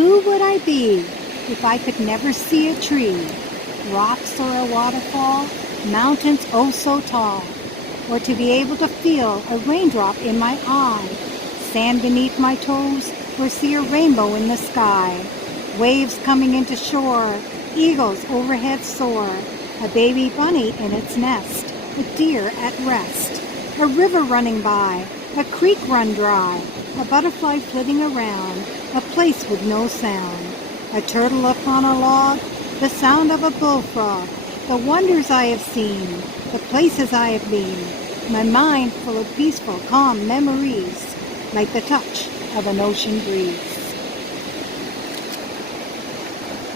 Who would I be if I could never see a tree, rocks or a waterfall, mountains oh so tall, or to be able to feel a raindrop in my eye, sand beneath my toes, or see a rainbow in the sky, waves coming into shore, eagles overhead soar, a baby bunny in its nest, a deer at rest, a river running by, a creek run dry, a butterfly flitting around, a place with no sound, a turtle upon a log, the sound of a bullfrog, the wonders I have seen, the places I have been, my mind full of peaceful, calm memories, like the touch of an ocean breeze.